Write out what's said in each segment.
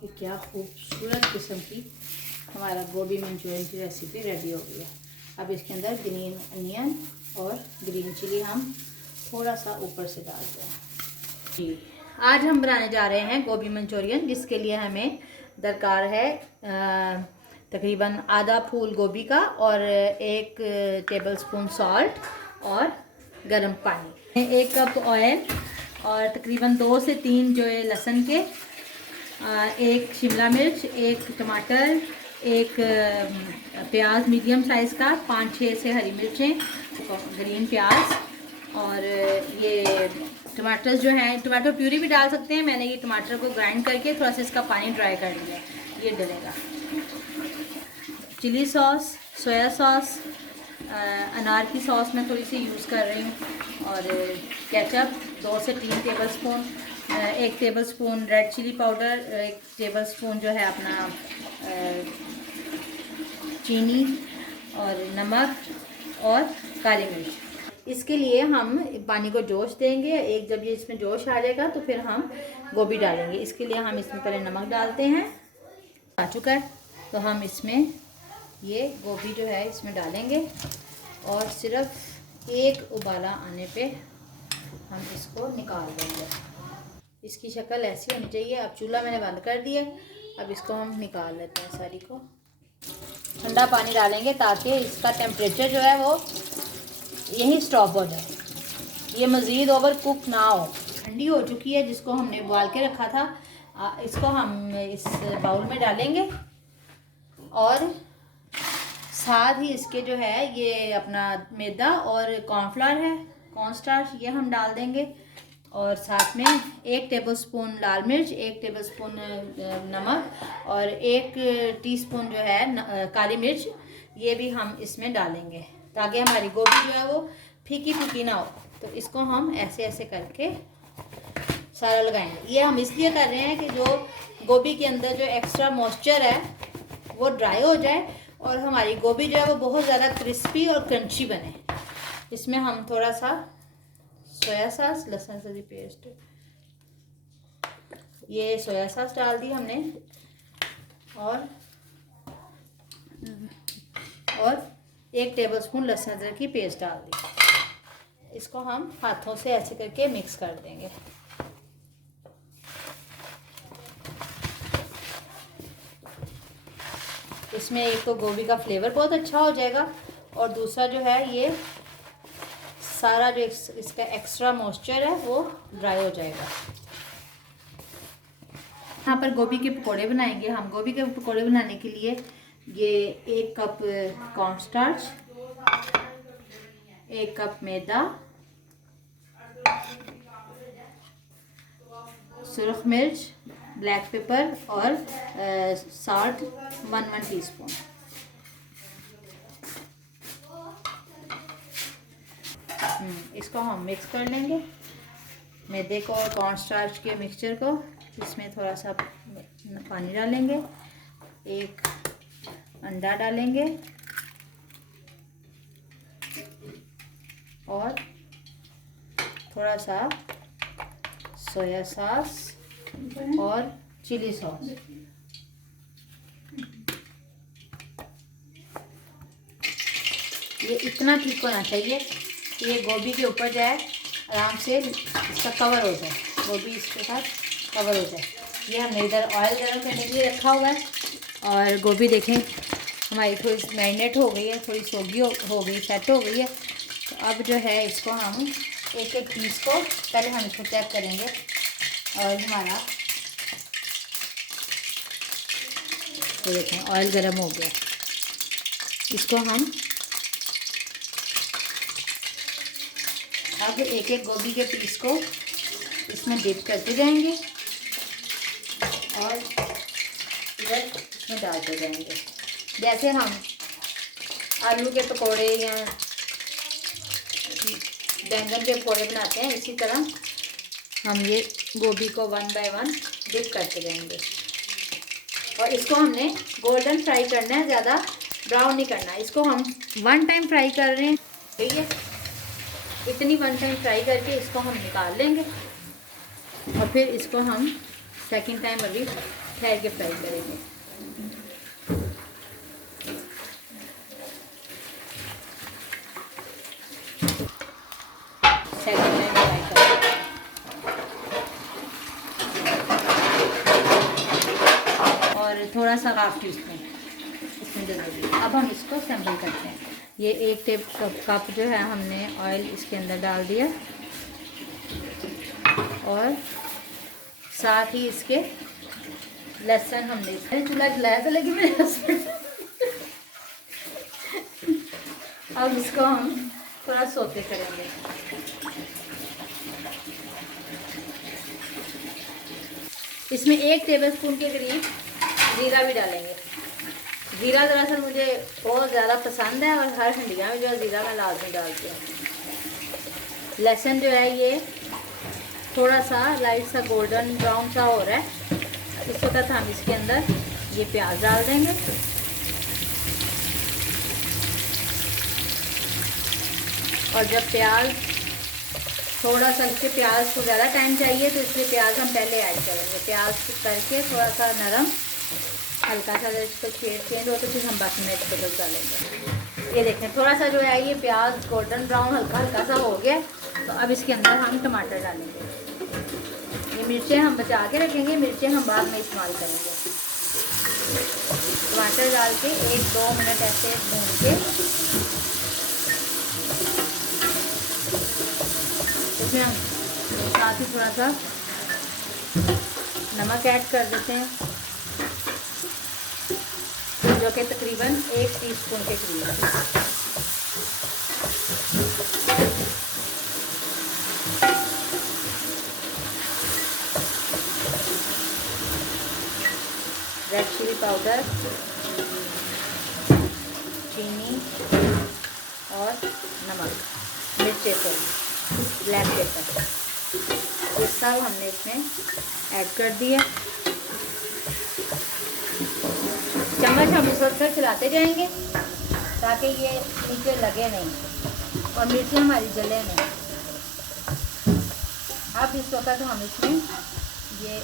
कि क्या खूबसूरत किस्म की हमारा गोभी मंचूरियन की रेसिपी रेडी हो गई है। अब इसके अंदर ग्रीन अनियन और ग्रीन चिली हम थोड़ा सा ऊपर से डालते हैं। जी, आज हम बनाने जा रहे हैं गोभी मंचूरियन, जिसके लिए हमें दरकार है तकरीबन आधा फूल गोभी का और 1 टेबलस्पून सॉल्ट और गर्म पानी, 1 कप ऑयल और तकरीबन 2 से 3 जो है लहसुन के, 1 शिमला मिर्च, 1 टमाटर, 1 प्याज मीडियम साइज़ का, 5-6 से हरी मिर्चें, ग्रीन प्याज और ये टमाटर जो हैं, टमाटर प्यूरी भी डाल सकते हैं। मैंने ये टमाटर को ग्राइंड करके थोड़ा सा इसका पानी ड्राई कर लिया, ये डलेगा। चिली सॉस, सोया सॉस, अनार की सॉस मैं थोड़ी सी यूज़ कर रही हूँ और केचप 2 से 3 tablespoon, 1 tablespoon red chilli powder, 1 tablespoon जो है अपना चीनी और नमक और काली मिर्च। इसके लिए हम पानी को जोश देंगे। जब ये इसमें जोश आ जाएगा तो फिर हम गोभी डालेंगे। इसके लिए हम इसमें पहले नमक डालते हैं। आ चुका है तो हम इसमें ये गोभी जो है इसमें डालेंगे और सिर्फ 1 उबाला आने पे हम इसको निकाल देंगे। इसकी शक्ल ऐसी होनी चाहिए। अब चूल्हा मैंने बंद कर दिया। अब इसको हम निकाल लेते हैं सारी को। ठंडा पानी डालेंगे ताकि इसका टेम्परेचर जो है वो यही स्टॉप हो जाए, ये मज़ीद ओवर कुक ना हो। ठंडी हो चुकी है, जिसको हमने उबाल के रखा था, इसको हम इस बाउल में डालेंगे और साथ ही इसके जो है ये अपना मैदा और कॉर्नफ्लावर है, कॉर्नस्टार्च, ये हम डाल देंगे और साथ में 1 टेबलस्पून लाल मिर्च, 1 टेबलस्पून नमक और 1 टीस्पून जो है काली मिर्च, ये भी हम इसमें डालेंगे ताकि हमारी गोभी जो है वो फीकी फीकी ना हो। तो इसको हम ऐसे ऐसे करके सारा लगाएंगे। ये हम इसलिए कर रहे हैं कि जो गोभी के अंदर जो एक्स्ट्रा मॉइस्चर है वो ड्राई हो जाए और हमारी गोभी जो है वो बहुत ज़्यादा क्रिस्पी और क्रंची बने। इसमें हम थोड़ा सा सोया सॉस, लहसुन से पेस्ट, ये सोया सॉस डाल दी हमने और 1 टेबलस्पून लहसुन अदरक की पेस्ट डाल दी। इसको हम हाथों से ऐसे करके मिक्स कर देंगे। इसमें एक तो गोभी का फ्लेवर बहुत अच्छा हो जाएगा और दूसरा जो है ये सारा जो इसका एक्स्ट्रा मॉइस्चर है वो ड्राई हो जाएगा। यहाँ पर गोभी के पकोड़े बनाएंगे हम। गोभी के पकोड़े बनाने के लिए ये 1 कप कॉर्नस्टार्च, 1 कप मैदा, सुरख मिर्च, ब्लैक पेपर और साल्ट 1 टीस्पून। इसको हम मिक्स कर लेंगे, मैदे को और कॉर्नस्टार्च के मिक्सचर को। इसमें थोड़ा सा पानी डालेंगे, 1 अंडा डालेंगे और थोड़ा सा सोया सॉस और चिली सॉस। ये इतना ठीक होना चाहिए कि ये गोभी के ऊपर जाए, आराम से इसका कवर हो जाए, गोभी इसके साथ कवर हो जाए। ये हमने इधर ऑयल गर्म करने के लिए रखा हुआ है और गोभी देखें हमारी थोड़ी मैरिनेट हो गई है, थोड़ी सोगी हो गई, सेट हो गई है। तो अब जो है इसको हम एक पीस को पहले हम इसको चेक करेंगे और हमारा तो देखें ऑयल गर्म हो गया। इसको हम अब एक गोभी के पीस को इसमें डिप करते जाएंगे और इधर इसमें डालते जाएंगे। जैसे हम आलू के पकोड़े या बैंगन के पकोड़े बनाते हैं, इसी तरह हम ये गोभी को 1 बाय 1 डिप करते जाएंगे। और इसको हमने गोल्डन फ्राई करना है, ज़्यादा ब्राउन नहीं करना। इसको हम 1 टाइम फ्राई कर रहे हैं, ठीक है। इतनी 1 टाइम फ्राई करके इसको हम निकाल लेंगे और फिर इसको हम सेकंड टाइम अभी ठहर के फ्राई करेंगे। सेकंड टाइम फ्राई करेंगे। और थोड़ा सा हाफ टी स्पून इसमें जरूरी है। अब हम इसको सैम्पल करते हैं। ये 1 कप जो है हमने ऑयल इसके अंदर डाल दिया और साथ ही इसके लहसुन हमने इसमें चूल्हा जलाया था लेकिन मेरे हस्बैंड अब इसको हम थोड़ा सोते करेंगे। इसमें 1 टेबलस्पून के करीब जीरा भी डालेंगे। जीरा दरअसल मुझे बहुत ज़्यादा पसंद है और हर हंडिया में जो है ज़ीरा मैं लाजमी डालती हूँ। लहसुन जो है ये थोड़ा सा लाइट सा गोल्डन ब्राउन सा हो रहा है। इस वक्त हम इसके अंदर ये प्याज डाल देंगे और जब प्याज थोड़ा सा, इसके प्याज को ज़्यादा टाइम चाहिए तो इसलिए प्याज हम पहले ऐड करेंगे। प्याज करके थोड़ा सा नरम हल्का सा इसका शेड चेंज हो तो फिर हम बाकी मिर्च बदल डालेंगे। ये देखें थोड़ा सा जो है ये प्याज गोल्डन ब्राउन हल्का हल्का सा हो गया। तो अब इसके अंदर हम टमाटर डालेंगे। ये मिर्चें हम बचा के रखेंगे, मिर्चें हम बाद में इस्तेमाल करेंगे। टमाटर डाल के 1-2 मिनट ऐसे भून के इसमें हम साथ ही थोड़ा सा नमक ऐड कर देते हैं जो कि तकरीबन 1 टीस्पून के करीब है। रेड चिली पाउडर, चीनी और नमक, मिर्ची को ब्लैक पेपर, ये सब हमने इसमें ऐड कर दिया। चम्मच हम इस वक्त चलाते जाएंगे ताकि ये नीचे लगे नहीं और मिर्ची हमारी जले नहीं। अब इस वक्त हम इसमें ये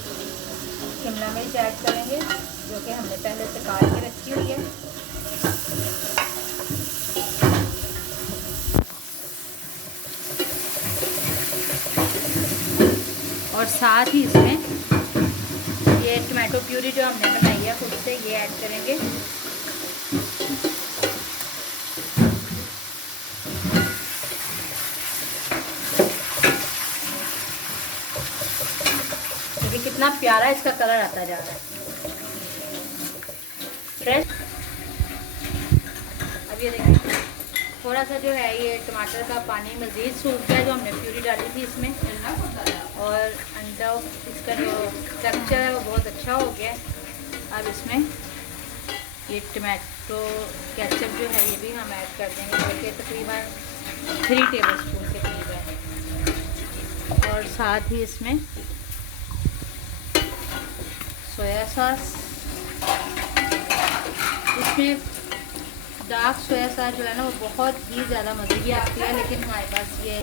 शिमला मिर्च ऐड करेंगे जो कि हमने पहले से काट के रखी हुई है। और साथ ही इसमें ये टमाटो प्यूरी जो हमने बनाई है खुद से ये ऐड करेंगे। देखिए कितना प्यारा इसका कलर आता जा रहा है फ्रेश। अब ये देखिए थोड़ा सा जो है ये टमाटर का पानी मज़ीद सूख गया जो हमने प्यूरी डाली थी इसमें, और अंडा इसका जो टेक्सचर है वो बहुत अच्छा हो गया। अब इसमें ये टमाटो केचप जो है ये भी हम ऐड कर देंगे जो कि तकरीबन 3 टेबलस्पून के करीब है। और साथ ही इसमें सोया सॉस, इसमें डार्क सोया सॉस जो है ना वो बहुत ही ज़्यादा मज़े की आती है, लेकिन हमारे पास ये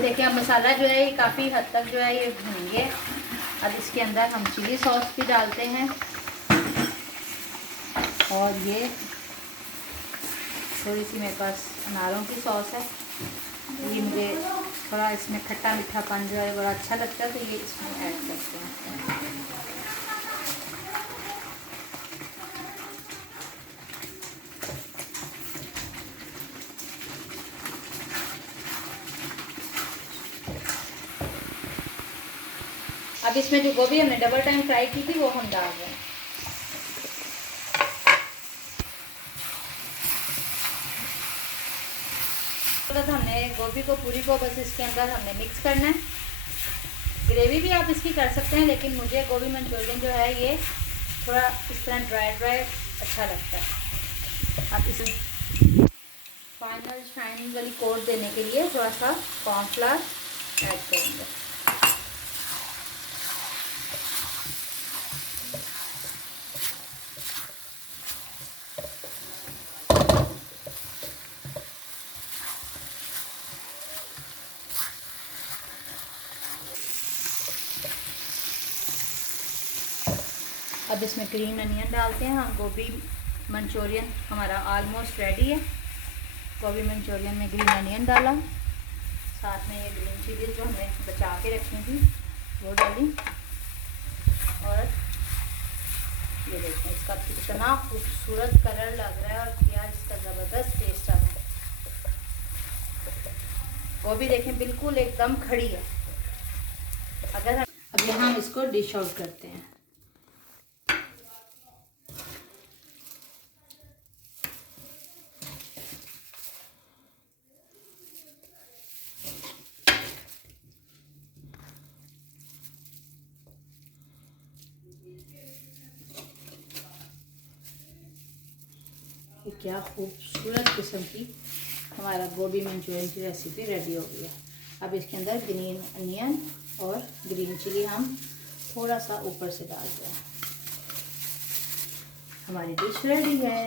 देखिए अब मसाला जो है ये काफ़ी हद तक जो है ये भून गया। अब इसके अंदर हम चिली सॉस भी डालते हैं और ये थोड़ी सी मेरे पास अनारों की सॉस है। ये मुझे थोड़ा इसमें खट्टा मीठापन जो है बड़ा अच्छा लगता है तो ये इसमें ऐड करते हैं। अब इसमें जो गोभी हमने डबल टाइम फ्राई की थी वो हम डाल रहे हैं। तो हमने गोभी को पूरी को बस इसके अंदर हमने मिक्स करना है। ग्रेवी भी आप इसकी कर सकते हैं लेकिन मुझे गोभी मंचूरियन जो है ये थोड़ा इस तरह ड्राई ड्राई अच्छा लगता है। आप इसे फाइनल शाइनिंग वाली कोट देने के लिए थोड़ा सा कॉर्नफ्लावर ऐड करेंगे। अब इसमें ग्रीन अनियन डालते हैं हम। गोभी मंचूरियन हमारा ऑलमोस्ट रेडी है। गोभी मंचूरियन में ग्रीन अनियन डाला, साथ में ये ग्रीन चिली जो हमने बचा के रखी थी वो डाली, और ये देखें इसका कितना खूबसूरत कलर लग रहा है और यार इसका ज़बरदस्त टेस्ट आ रहा है। वो भी देखें बिल्कुल एकदम खड़ी है। अगर अब यहाँ हम इसको डिश आउट करते हैं। ये क्या खूबसूरत किस्म की हमारा गोभी मंचूरियन की रेसिपी रेडी हो गई है। अब इसके अंदर ग्रीन अनियन और ग्रीन चिली हम थोड़ा सा ऊपर से डाल दें। हमारी डिश रेडी है।